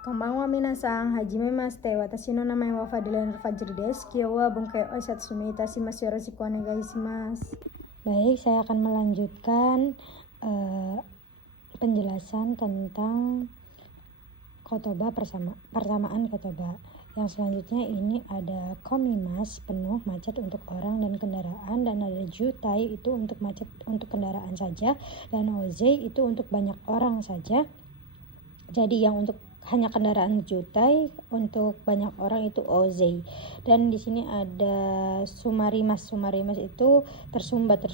Konbanwa minasan, hajime maste, watashi no namae wa Fadila Fajri desu. Kyou wa bunkai oisatsume itashimasu, yoroshiku onegaishimasu. Baik, saya akan melanjutkan penjelasan tentang kotoba persamaan kotoba. Yang selanjutnya ini ada komimas, penuh macet untuk orang dan kendaraan, dan ada jutai itu untuk macet untuk kendaraan saja, dan ozei itu untuk banyak orang saja. Jadi yang untuk hanya kendaraan jutai, untuk banyak orang itu ozei. Dan di sini ada sumarimas. Sumarimas itu tersumbat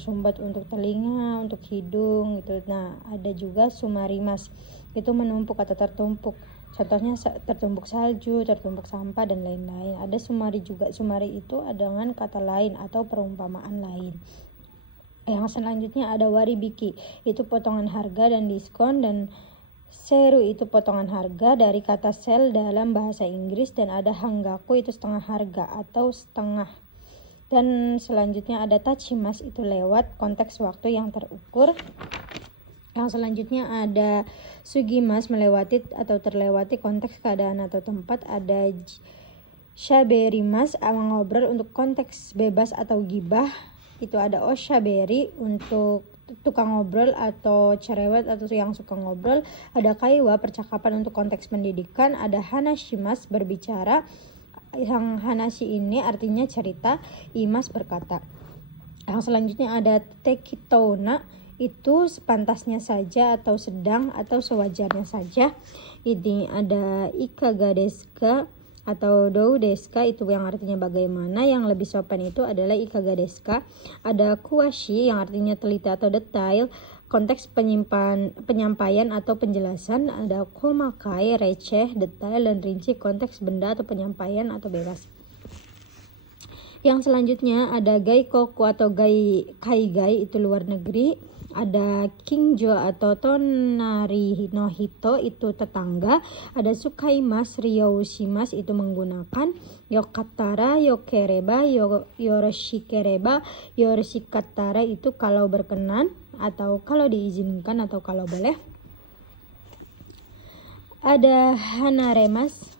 untuk telinga, untuk hidung gitu. Nah, ada juga sumarimas itu menumpuk atau tertumpuk. Contohnya tertumpuk salju, tertumpuk sampah dan lain-lain. Ada sumari juga. Sumari itu dengan kata lain atau perumpamaan lain. Yang selanjutnya ada waribiki, itu potongan harga dan diskon, dan seru itu potongan harga dari kata sel dalam bahasa Inggris, dan ada hanggaku itu setengah harga atau setengah. Dan selanjutnya ada tachimas, itu lewat konteks waktu yang terukur. Yang selanjutnya ada sugimas, melewati atau terlewati konteks keadaan atau tempat. Ada shaberimas, mengobrol untuk konteks bebas atau gibah. Itu ada oshaberi untuk tukang ngobrol atau cerewet atau yang suka ngobrol. Ada kaiwa, percakapan untuk konteks pendidikan. Ada hanashimas, berbicara. Yang hanashi ini artinya cerita. Imas, berkata. Yang selanjutnya ada tekitona, itu sepantasnya saja atau sedang atau sewajarnya saja. Ini ada ikaga desu ka atau dou desu ka, itu yang artinya bagaimana. Yang lebih sopan itu adalah ikaga desu ka. Ada kuashi yang artinya teliti atau detail, konteks penyampaian atau penjelasan. Ada komakai, receh, detail dan rinci, konteks benda atau penyampaian atau bebas. Yang selanjutnya ada gaikoku atau kaigai, itu luar negeri. Ada kingjo atau tonari no hito, itu tetangga. Ada sukaimas, ryoushimas, itu menggunakan. Yokatara, yokereba, yoroshikereba, yoroshikattara, itu kalau berkenan atau kalau diizinkan atau kalau boleh. Ada hanaremas,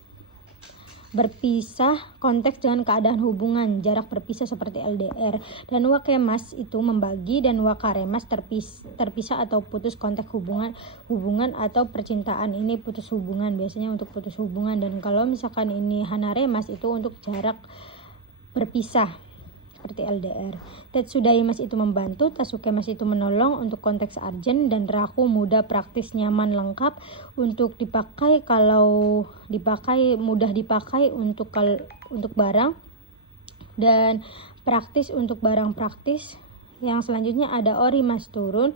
berpisah, konteks dengan keadaan hubungan, jarak berpisah seperti LDR. Dan wakemas itu membagi, dan wakaremas terpisah atau putus, konteks hubungan atau percintaan. Ini putus hubungan, biasanya untuk putus hubungan. Dan kalau misalkan ini hanaremas itu untuk jarak berpisah seperti LDR. Tetsudaimas itu membantu, tasukemas itu menolong untuk konteks urgent, dan raku, mudah, praktis, nyaman, lengkap untuk dipakai, kalau dipakai mudah dipakai untuk barang, dan praktis untuk barang praktis. Yang selanjutnya ada orimas, turun,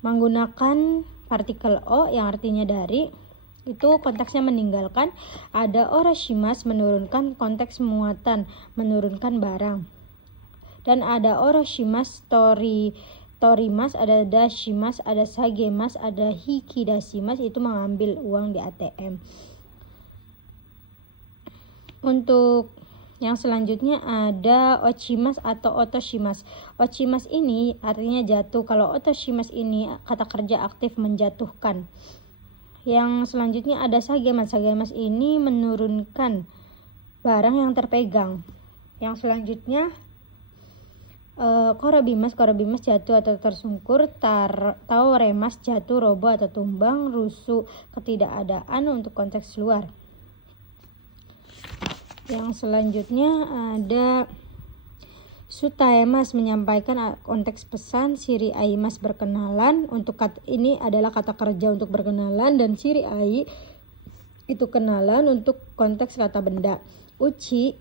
menggunakan partikel o yang artinya dari, itu konteksnya meninggalkan. Ada oroshimas, menurunkan, konteks muatan, menurunkan barang. Dan ada oroshimas, torimas, ada dashimas, ada sagemas, ada hikidashimas, itu mengambil uang di ATM. Untuk yang selanjutnya ada ochimas atau otoshimas. Ochimas ini artinya jatuh, kalau otoshimas ini kata kerja aktif, menjatuhkan. Yang selanjutnya ada sagemas. Sagemas ini menurunkan barang yang terpegang. Yang selanjutnya korobimas. Korobimas jatuh atau tersungkur. Taoremas jatuh, roboh atau tumbang. Rusuh, ketidakadaan untuk konteks luar. Yang selanjutnya ada sutaemas, menyampaikan konteks pesan. Siri aimas, berkenalan, untuk ini adalah kata kerja untuk berkenalan. Dan siri ai itu kenalan untuk konteks kata benda. Uchi,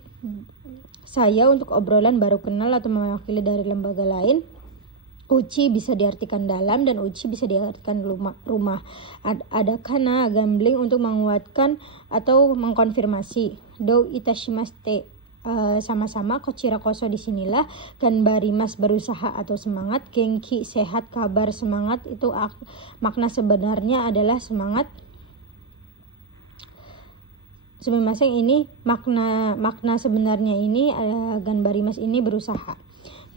saya, untuk obrolan baru kenal atau mewakili dari lembaga lain. Uchi bisa diartikan dalam, dan uchi bisa diartikan rumah. Ada kana, gambling, untuk menguatkan atau mengkonfirmasi. Dou itashimaste, sama-sama. Kochira koso, disinilah. Ganbarimas, berusaha atau semangat. Genki, sehat, kabar, semangat, itu makna sebenarnya adalah semangat. Sebenarnya ini makna sebenarnya ini ganbarimas ini berusaha.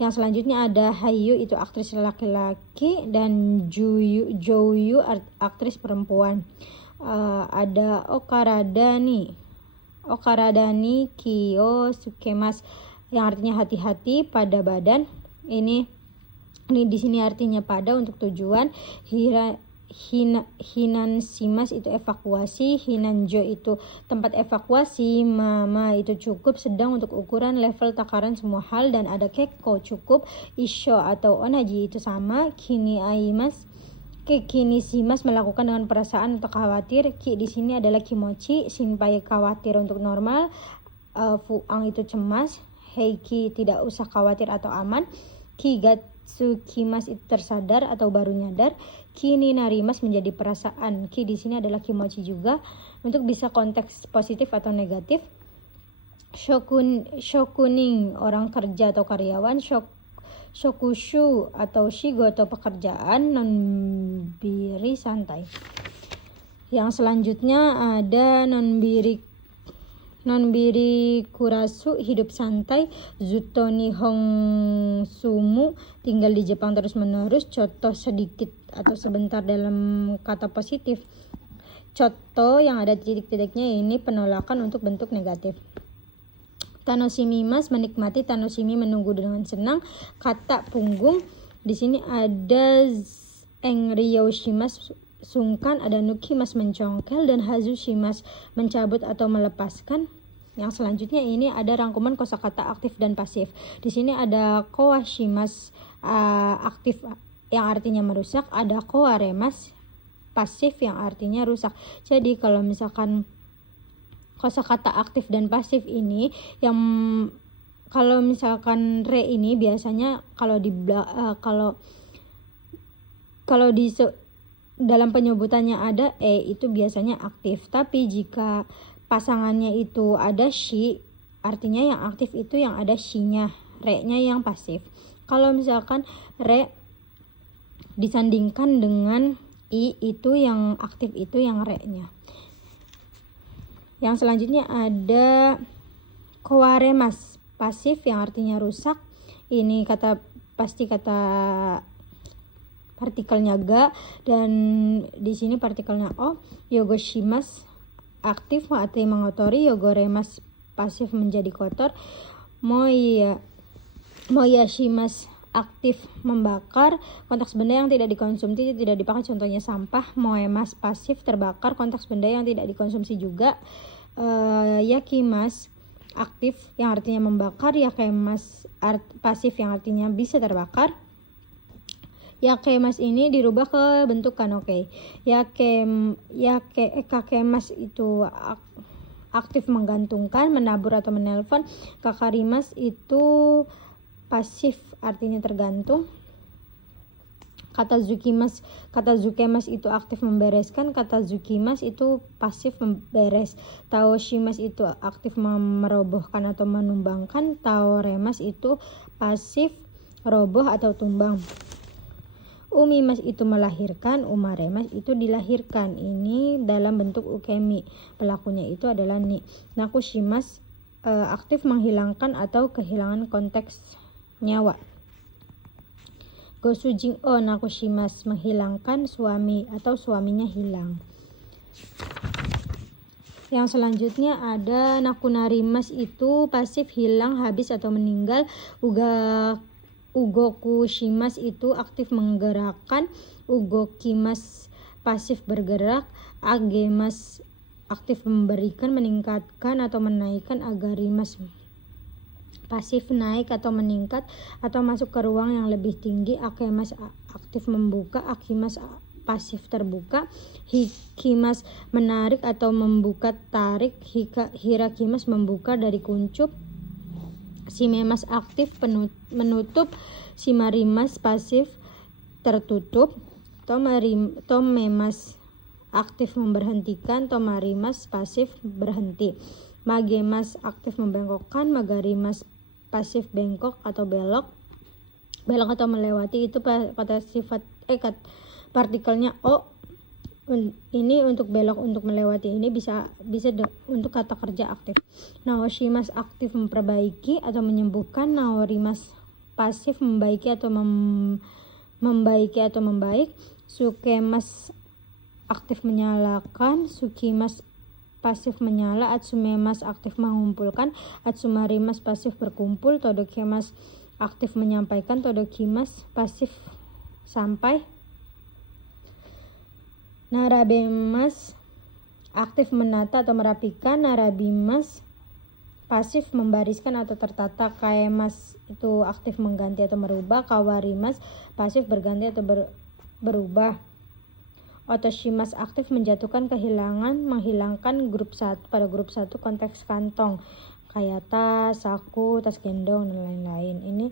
Yang selanjutnya ada Hayu, itu aktris laki-laki, dan Jouyu aktris perempuan. ada okaradani kiyo sukemas, yang artinya hati-hati pada badan. Ini di sini artinya pada untuk tujuan. Hinansimas itu evakuasi, hinanjo itu tempat evakuasi, mama itu cukup, sedang untuk ukuran level takaran semua hal, dan ada keko cukup, isho atau onaji itu sama, kini simas melakukan dengan perasaan atau khawatir, ki di sini adalah kimochi, shinpai khawatir untuk normal, fuang itu cemas, heiki tidak usah khawatir atau aman, kigatsukimas itu tersadar atau baru nyadar, kini narimas menjadi perasaan, ki di sini adalah kimochi juga untuk bisa konteks positif atau negatif. Shokunin orang kerja atau karyawan, shokushu atau shigoto pekerjaan, nonbiri santai. Yang selanjutnya ada nonbiri kurasu hidup santai, zuto nihong sumu tinggal di Jepang terus menerus, contoh sedikit atau sebentar dalam kata positif. Contoh yang ada titik-titiknya ini penolakan untuk bentuk negatif. Tanoshimimas menikmati, tanoshimi menunggu dengan senang. Kata punggung di sini ada enryoshimas sungkan, ada nukimas mencongkel, dan hazushimas mencabut atau melepaskan. Yang selanjutnya ini ada rangkuman kosakata aktif dan pasif. Di sini ada kowashimas aktif yang artinya merusak, ada kowaremas pasif yang artinya rusak. Jadi kalau misalkan kosakata aktif dan pasif ini, yang kalau misalkan re ini biasanya kalau di dalam penyebutannya ada itu biasanya aktif, tapi jika pasangannya itu ada shi, artinya yang aktif itu yang ada shi-nya, re-nya yang pasif. Kalau misalkan re disandingkan dengan i, itu yang aktif itu yang re-nya. Yang selanjutnya ada kowaremas pasif yang artinya rusak. Ini pasti kata partikelnya ga, dan di sini partikelnya o. Yogoshimas aktif arti mengotori, yogoremas pasif menjadi kotor, moyashimas aktif membakar, konteks benda yang tidak dikonsumsi tidak dipakai, contohnya sampah. Moemas pasif terbakar, konteks benda yang tidak dikonsumsi juga. Yakimas aktif yang artinya membakar, yakemas pasif yang artinya bisa terbakar. Yakemas ini dirubah ke bentuk kanoke. Kakemas itu aktif menggantungkan, menabur atau menelpon. Kakarimas itu pasif artinya tergantung. Kata zukemas itu aktif membereskan, kata zukimas itu pasif memberes. Taoshimas itu aktif merobohkan atau menumbangkan, taoremas itu pasif roboh atau tumbang. Umimas itu melahirkan, umaremas itu dilahirkan. Ini dalam bentuk ukemi, pelakunya itu adalah ni. Nakushimas aktif menghilangkan atau kehilangan konteks nyawa. Gosujin o nakushimas menghilangkan suami atau suaminya hilang. Yang selanjutnya ada nakunarimas itu pasif hilang, habis atau meninggal. Ugokushimas itu aktif menggerakkan, ugokimas pasif bergerak, agemas aktif memberikan, meningkatkan atau menaikkan, agarimas pasif naik atau meningkat atau masuk ke ruang yang lebih tinggi, akemas aktif membuka, akimas pasif terbuka, hikimas menarik atau membuka tarik, hirakimas membuka dari kuncup, simemas aktif menutup, simarimas pasif tertutup, tomemas aktif memberhentikan, tomarimas pasif berhenti, magemas aktif membengkokkan, magarimas pasif bengkok atau belok atau melewati. Itu pada sifat partikelnya o. Ini untuk belok, untuk melewati ini bisa untuk kata kerja aktif. Naoshimas aktif memperbaiki atau menyembuhkan, naorimas pasif membaiki atau membaik. Sukemas aktif menyalakan, sukimas pasif menyala, atsumemas aktif mengumpulkan, atsumarimas pasif berkumpul, todokemas aktif menyampaikan, todokimas pasif sampai, narabemas aktif menata atau merapikan, narabimas pasif membariskan atau tertata, kaemas itu aktif mengganti atau merubah, kawarimas pasif berganti atau berubah, otoshimas aktif menjatuhkan, kehilangan menghilangkan, grup 1 pada grup 1 konteks kantong kayak tas, saku, tas gendong dan lain-lain. Ini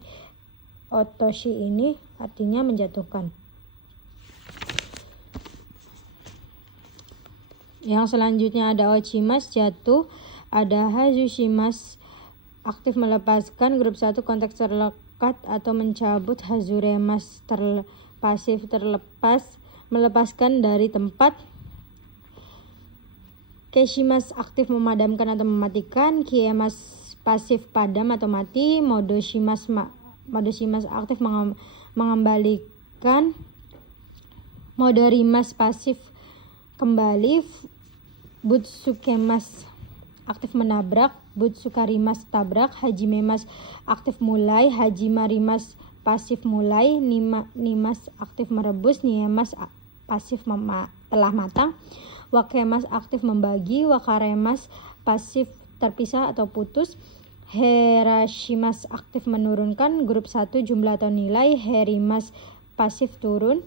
otoshi ini artinya menjatuhkan. Yang selanjutnya ada ochimas jatuh, ada hazushimas aktif melepaskan, grup 1 konteks terlekat atau mencabut, hazuremas pasif terlepas melepaskan dari tempat, keshimas aktif memadamkan atau mematikan, kiemas pasif padam atau mati, modoshimas aktif mengembalikan, modorimas pasif kembali, butsukemas aktif menabrak, butsukarimas tabrak, hajimemas aktif mulai, hajimarimas pasif mulai, nimas aktif merebus, niemas pasif telah matang, wakemas aktif membagi, wakaremas pasif terpisah atau putus, herashimas aktif menurunkan, grup 1 jumlah atau nilai, herimas pasif turun,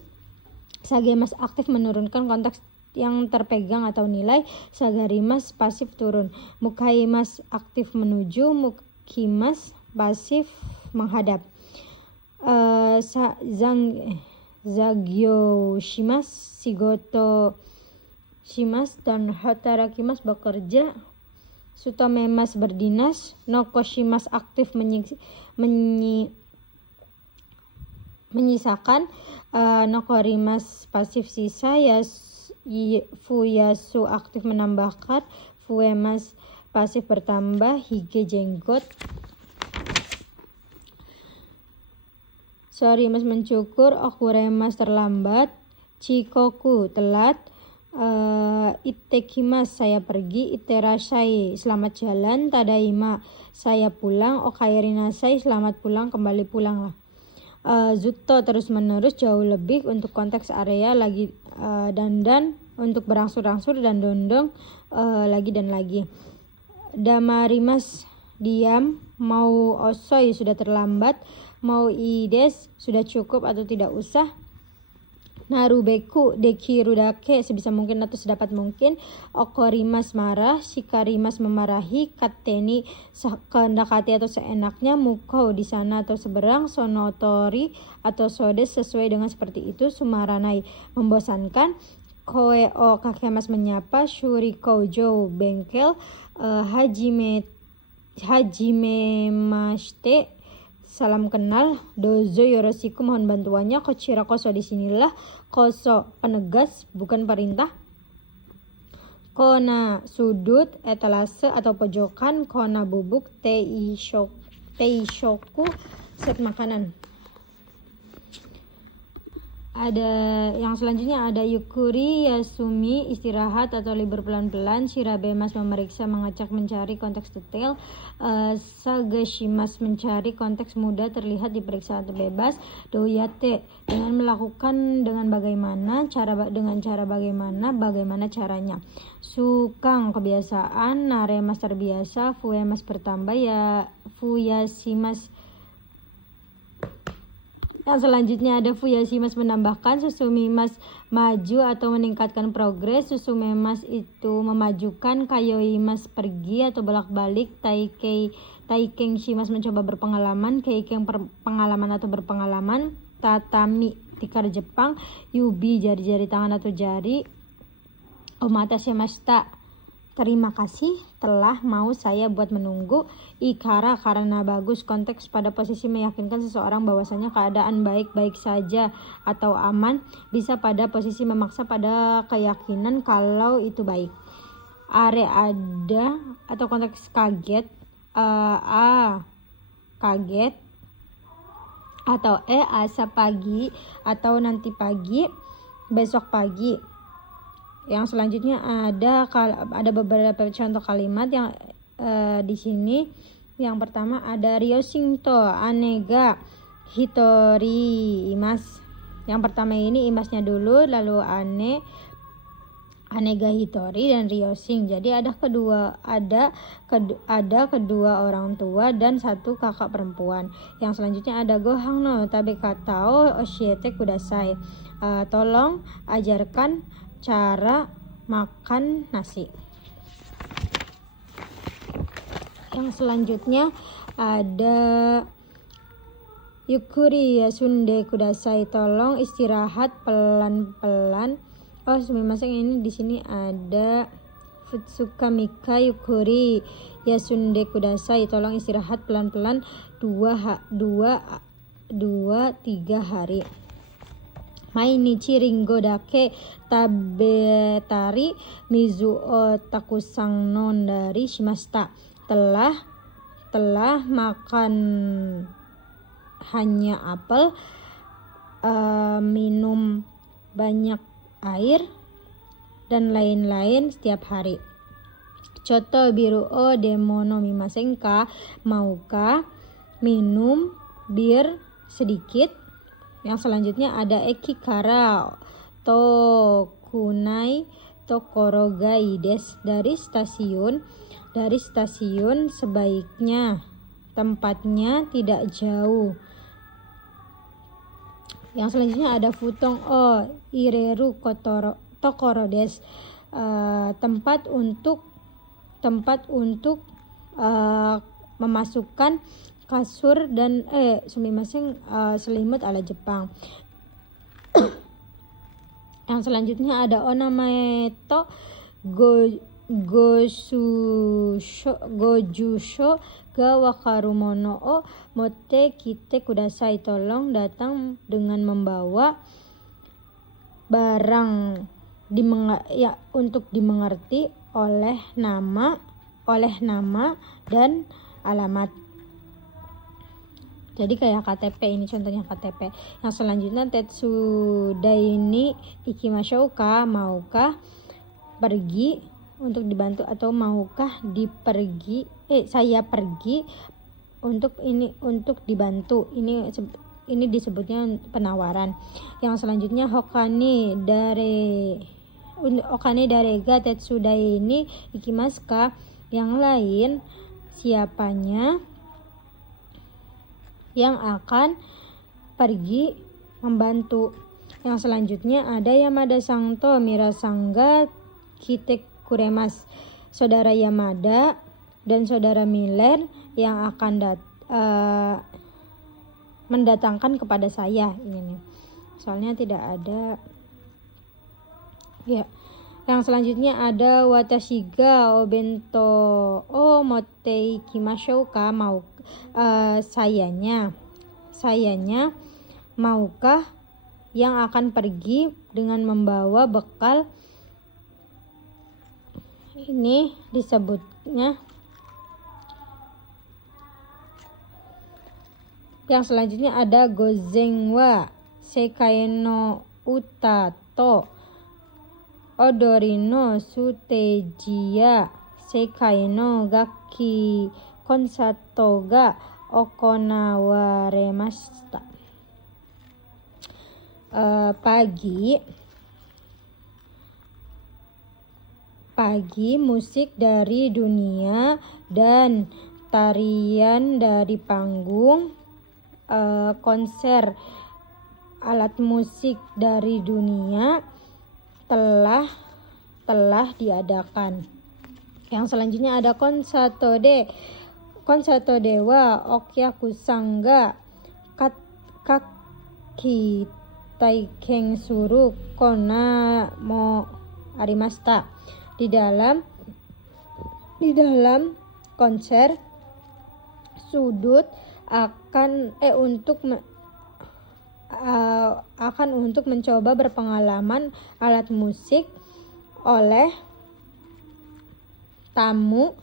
sagemas aktif menurunkan konteks yang terpegang atau nilai, sagarimas pasif turun, mukaimas aktif menuju, mukimas pasif menghadap, zagyoshimas shigoto shimas dan hatarakimas bekerja, sutomemas berdinas, nokoshimas aktif menyisakan, nokorimas pasif sisa, fuyasu aktif menambahkan, fuemas pasif bertambah, hige jenggot, sorimas mencukur, okuremas terlambat, chikoku telat, itekimas saya pergi, iterashai selamat jalan, tadaima saya pulang, okairinasai selamat pulang, kembali pulanglah. Zutto terus menerus, jauh lebih untuk konteks area, lagi dandan untuk berangsur-angsur, dan dondong lagi dan lagi. Damarimas diam, mau osoi sudah terlambat, mau ides sudah cukup atau tidak usah, narubeku dekiru dake sebisa mungkin atau sedapat mungkin, okorimas marah, shikarimas memarahi, kateni kehendak hati atau seenaknya, mukou di sana atau seberang, sonotori atau sodes sesuai dengan seperti itu, sumaranai membosankan, koe o kakemas menyapa, shuriko jo bengkel, hajimemashite salam kenal, dozo yoroshiku mohon bantuannya, kochira koso disinilah, koso penegas bukan perintah, kona sudut, etalase atau pojokan, kona bubuk, teishoku set makanan. Ada yang selanjutnya ada yukuri yasumi istirahat atau libur pelan-pelan, shirabemas memeriksa, mengacak, mencari konteks detail, sagashimas mencari konteks mudah terlihat, diperiksa atau bebas, doyate dengan melakukan, dengan bagaimana, dengan cara bagaimana caranya, sukang kebiasaan, naremas terbiasa, fuemas bertambah, ya fuyashimas. Yang selanjutnya ada fuyashimas menambahkan, susumimas maju atau meningkatkan progres, susumemas itu memajukan, kayoimas pergi atau bolak-balik, taikenkshimas mencoba berpengalaman, keikeng pengalaman atau berpengalaman, tatami tikar Jepang, yubi jari-jari tangan atau jari, omatashimashita terima kasih telah mau saya buat menunggu, ikara karena bagus, konteks pada posisi meyakinkan seseorang bahwasanya keadaan baik-baik saja atau aman, bisa pada posisi memaksa pada keyakinan kalau itu baik. Are ada atau konteks kaget, kaget, atau asa pagi atau nanti pagi, besok pagi. Yang selanjutnya ada beberapa contoh kalimat yang di sini. Yang pertama ada Ryoshinto anega hitori imas. Yang pertama ini imasnya dulu, lalu anega hitori dan ryoshin. Jadi ada kedua orang tua dan satu kakak perempuan. Yang selanjutnya ada gohang no tabekata oshiete kudasai. Tolong ajarkan cara makan nasi. Yang selanjutnya ada yukuri yasunde kudasai, tolong istirahat pelan-pelan. Sumimasen, ini di sini ada futsuka mika yukuri yasunde kudasai, tolong istirahat pelan-pelan 2-3 hari. Mainichi ringo dake tabetari mizu o takusang nondari shimashita. Telah makan hanya apel, minum banyak air dan lain-lain setiap hari. Choto biru o demono mimasen ka, maukah minum bir sedikit? Yang selanjutnya ada eki kara tokunai tokoro ga ii desu, dari stasiun sebaiknya tempatnya tidak jauh. Yang selanjutnya ada futong o ireru tokoro desu, tempat untuk memasukkan kasur dan selimut ala Jepang. Yang selanjutnya ada onamaeto gojusho ga wakaru mono o motte kite kudasai, tolong datang dengan membawa barang untuk dimengerti oleh nama dan alamat. Jadi kayak KTP, ini contohnya KTP. Yang selanjutnya tetsudaini ikimashou ka, maukah pergi untuk dibantu, atau maukah saya pergi untuk dibantu. Ini disebutnya penawaran. Yang selanjutnya hokane darega tetsudaini ikimasu ka, yang lain siapanya yang akan pergi membantu. Yang selanjutnya ada Yamada Sangto Mirasangga Kite Kuremas, saudara Yamada dan saudara Miller yang akan mendatangkan kepada saya. Ini soalnya tidak ada ya. Yang selanjutnya ada watashi ga obento o motte ikimashou ka, sayanya maukah yang akan pergi dengan membawa bekal. Ini disebutnya. Yang selanjutnya ada gozen wa sekai no uta to odori no suteji ya sekai no gakki konsato ga okonawaremashita. Pagi musik dari dunia dan tarian dari panggung, konser alat musik dari dunia telah diadakan. Yang selanjutnya ada konsato dewa okyakusan ga kaki taiken suru kona mo arimashita. Di dalam konser sudut akan untuk mencoba berpengalaman alat musik oleh tamu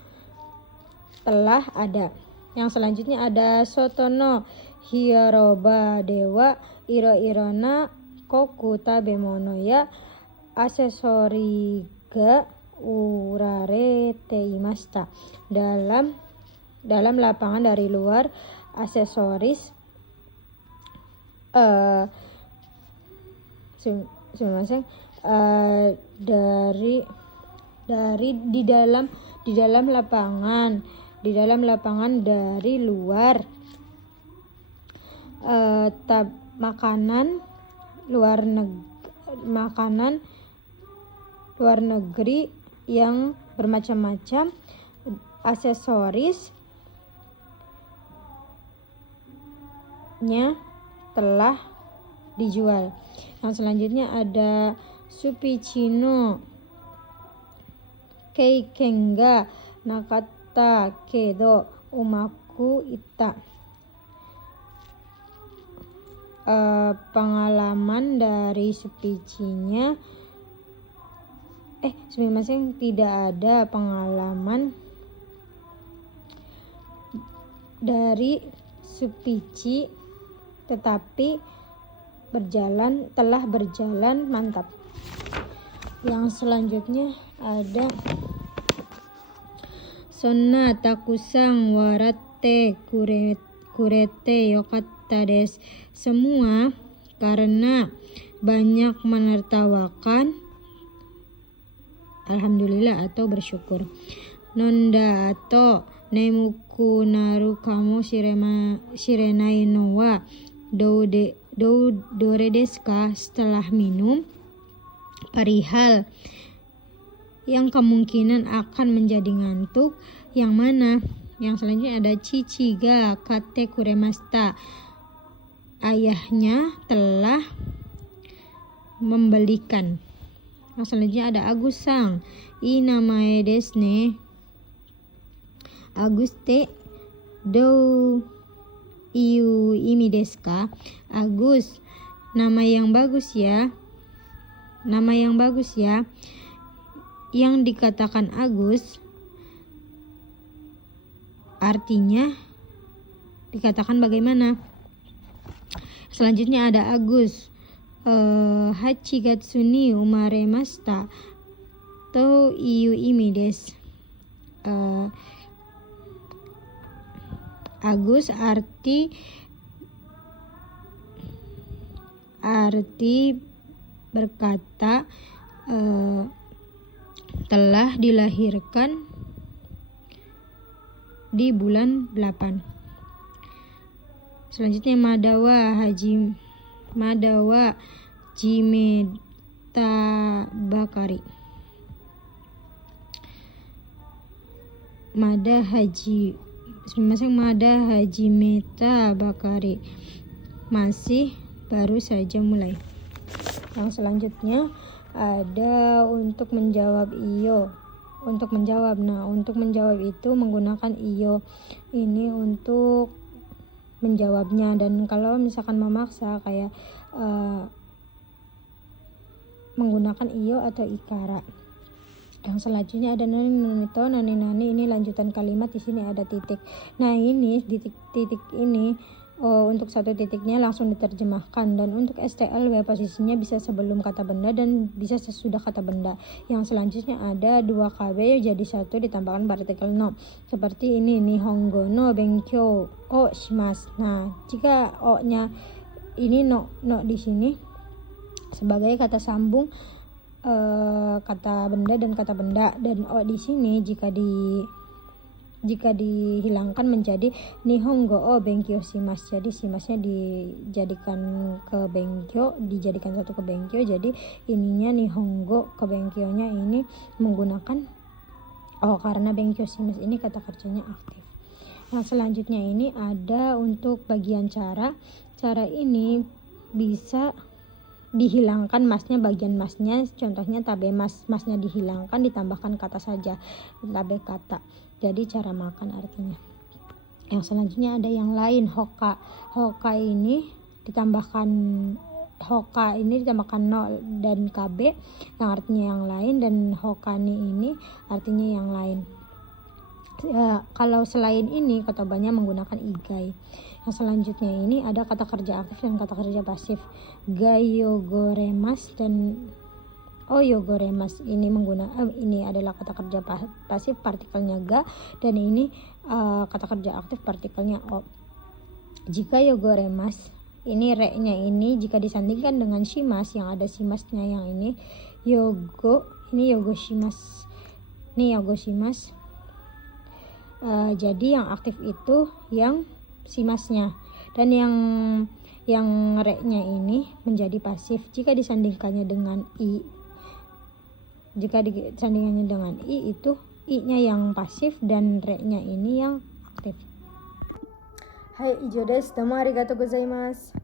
telah ada. Yang selanjutnya ada sotono hiroba dewa iro-irona koku tabemono ya Asesori ga urare teimashita. Dalam lapangan dari luar aksesoris dari di dalam lapangan dari luar makanan luar negeri yang bermacam-macam, aksesorisnya telah dijual. Yang selanjutnya ada Supicino Keikenga Nakata Kedo Umaku Ita. Pengalaman dari Supicinya tidak ada pengalaman dari Supici, tetapi telah berjalan mantap. Yang selanjutnya ada Sonna takusang warate kurete yokatta desu. Semua karena banyak menertawakan, alhamdulillah atau bersyukur. Nonda ato nemuku naru kamo shirenai no wa dore desu ka? Setelah minum, perihal yang kemungkinan akan menjadi ngantuk yang mana? Yang selanjutnya ada Cici ga kate kuremashita. Ayahnya telah membelikan. Yang selanjutnya ada Agus-sang. I namae desu ne. Agus te dou iu imi desu ka? Agus, nama yang bagus ya. Yang dikatakan Agus artinya dikatakan bagaimana? Selanjutnya ada Agus Hachigatsu ni umaremashita to iu imi desu. Agus arti berkata telah dilahirkan di bulan 8. Selanjutnya Madawa Jimeta Bakari. Mada Hajimeta Bakari, masih baru saja mulai. Yang selanjutnya ada untuk menjawab iyo. Untuk menjawab itu menggunakan iyo ini untuk menjawabnya, dan kalau misalkan memaksa kayak menggunakan iyo atau ikara. Yang selanjutnya ada nani, ini lanjutan kalimat, di sini ada titik. Nah, ini titik ini untuk satu titiknya langsung diterjemahkan, dan untuk STLW posisinya bisa sebelum kata benda dan bisa sesudah kata benda. Yang selanjutnya ada 2KB jadi 1 ditambahkan partikel no. Seperti ini, Nihongo no benkyou o shimasu. Nah, jika o-nya ini no di sini sebagai kata sambung kata benda dan kata benda, dan o di sini jika dihilangkan menjadi Nihongo o benkyou shimasu. Jadi shimasnya dijadikan satu ke benkyou, jadi ininya Nihongo ke benkyounya ini menggunakan karena benkyou shimasu ini kata kerjanya aktif. Yang selanjutnya ini ada untuk bagian cara ini bisa dihilangkan masnya, bagian masnya, contohnya tabe masnya dihilangkan, ditambahkan kata saja, tabe kata, jadi cara makan artinya. Yang selanjutnya ada yang lain, hoka ini ditambahkan no dan kb yang artinya yang lain, dan hokani ini artinya yang lain. Kalau selain ini kotobanya menggunakan igai. Yang selanjutnya ini ada kata kerja aktif dan kata kerja pasif. Gayo goremas dan o yogoremas. Ini adalah kata kerja pasif partikelnya ga, dan ini kata kerja aktif partikelnya o. Jika yogoremas, ini re-nya ini jika disandingkan dengan shimas yang ada shimasnya yang ini yogoshimas. Ini yogoshimas. Jadi yang aktif itu yang shimasnya, dan yang re-nya ini menjadi pasif jika disandingkannya dengan i. Jika disandingkannya dengan i, itu i-nya yang pasif dan re-nya ini yang aktif. Hai, ijo desu. Domo arigatou gozaimasu.